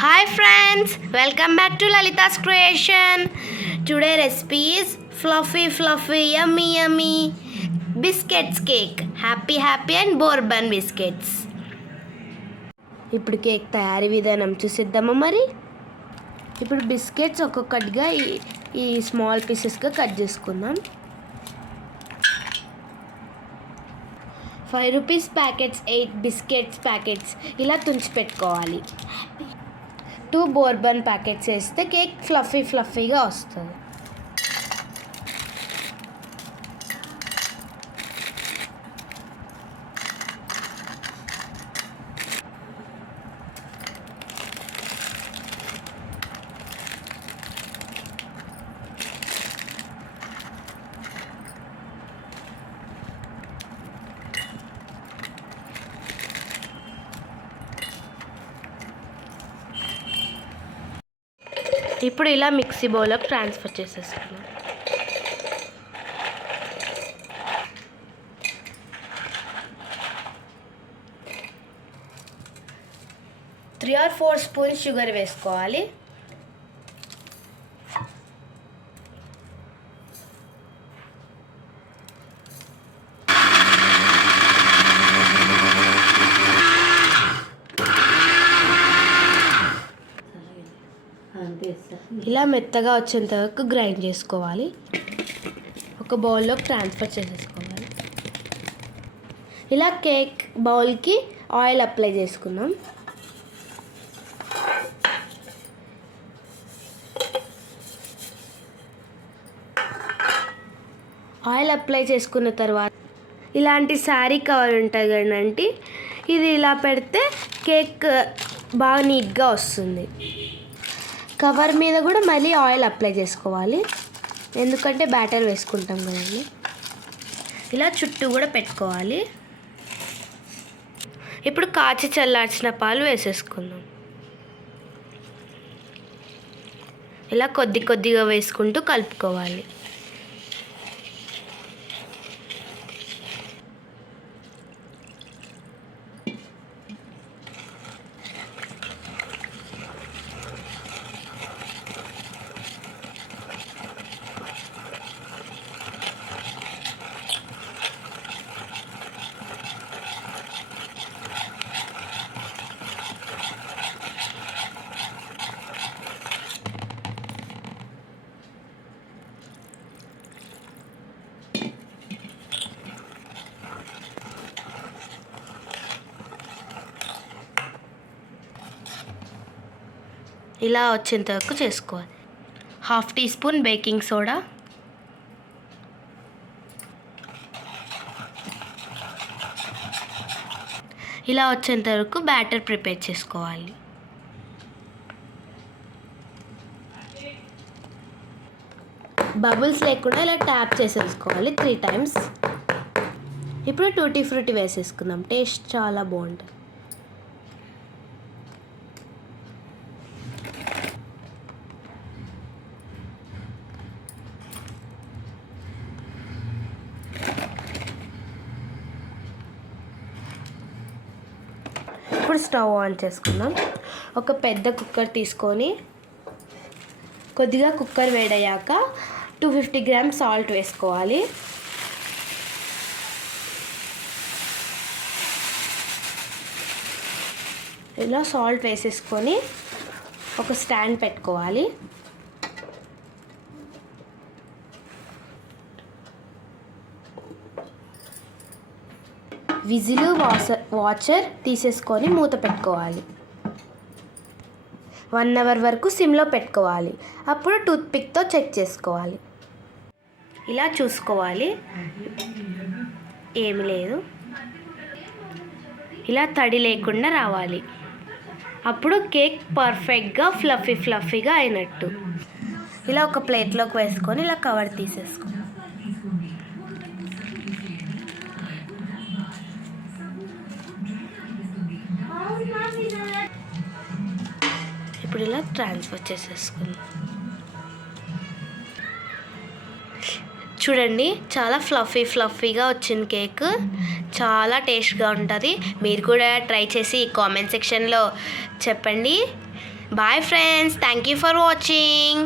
Hi friends, welcome back to Lalita's Creation. Today recipe is fluffy, yummy biscuits cake. Happy and bourbon biscuits. ఇప్పుడు cake తయారీ విధానం చూసేద్దామా మరి. ఇప్పుడు biscuits ఒక్కొక్కటిగా ఈ స్మాల్ పీసెస్గా కట్ చేసుకుందాం. 5 రూపీస్ ప్యాకెట్స్ 8 బిస్కెట్స్ ప్యాకెట్స్ ఇలా తుంచి పెట్టుకోవాలి. 2 బోర్బన్ ప్యాకెట్స్ వేస్తే కేక్ ఫ్లఫీగా వస్తుంది. ఇప్పుడు ఇలా మిక్సీ బౌల్లోకి ట్రాన్స్ఫర్ చేసేసుకున్నాం. త్రీ ఆర్ 4 స్పూన్స్ షుగర్ వేసుకోవాలి. ఇలా మెత్తగా వచ్చేంత వరకు గ్రైండ్ చేసుకోవాలి. ఒక బౌల్లోకి ట్రాన్స్ఫర్ చేసేసుకోవాలి. ఇలా కేక్ బౌల్కి ఆయిల్ అప్లై చేసుకుందాం. ఆయిల్ అప్లై చేసుకున్న తర్వాత ఇలాంటి శారీ కవర్ ఉంటుంది కదండి, ఇది ఇలా పెడితే కేక్ బాగా నీట్గా వస్తుంది. కవర్ మీద కూడా మళ్ళీ ఆయిల్ అప్లై చేసుకోవాలి, ఎందుకంటే బ్యాటర్ వేసుకుంటాం కదండి. ఇలా చుట్టూ కూడా పెట్టుకోవాలి. ఇప్పుడు కాచి చల్లార్చిన పాలు వేసేసుకుందాం. ఇలా కొద్దిగా వేసుకుంటూ కలుపుకోవాలి. ఇలా వచ్చేంత వరకు చేసుకోవాలి. 1/2 టీ స్పూన్ బేకింగ్ సోడా, ఇలా వచ్చేంత వరకు బ్యాటర్ ప్రిపేర్ చేసుకోవాలి. బబుల్స్ లేకుండా ఇలా ట్యాప్ చేసేసుకోవాలి 3 టైమ్స్. ఇప్పుడు టూటీ ఫ్రూటీ వేసేసుకుందాం, టేస్ట్ చాలా బాగుంటుంది. ఇప్పుడు స్టవ్ ఆన్ చేసుకుందాం. ఒక పెద్ద కుక్కర్ తీసుకొని కొద్దిగా కుక్కర్ వేడయ్యాక 250 గ్రామ్స్ సాల్ట్ వేసుకోవాలి. ఇలా సాల్ట్ వేసేసుకొని ఒక స్టాండ్ పెట్టుకోవాలి. విజిల్ వాచర్ తీసేసుకొని మూత పెట్టుకోవాలి. 1 అవర్ వరకు సిమ్లో పెట్టుకోవాలి. అప్పుడు టూత్పిక్తో చెక్ చేసుకోవాలి. ఇలా చూసుకోవాలి, ఏమి లేదు, ఇలా తడి లేకుండా రావాలి. అప్పుడు కేక్ పర్ఫెక్ట్గా ఫ్లఫీగా అయినట్టు. ఇలా ఒక ప్లేట్లోకి వేసుకొని ఇలా కవర్ తీసేసుకోవాలి. ఇప్పుడు ఇలా ట్రాన్స్ఫర్ చేసేసుకుందాం. చూడండి, చాలా ఫ్లఫీగా వచ్చింది కేక్. చాలా టేస్ట్గా ఉంటుంది. మీరు కూడా ట్రై చేసి కామెంట్ సెక్షన్లో చెప్పండి. Bye friends, thank you for watching.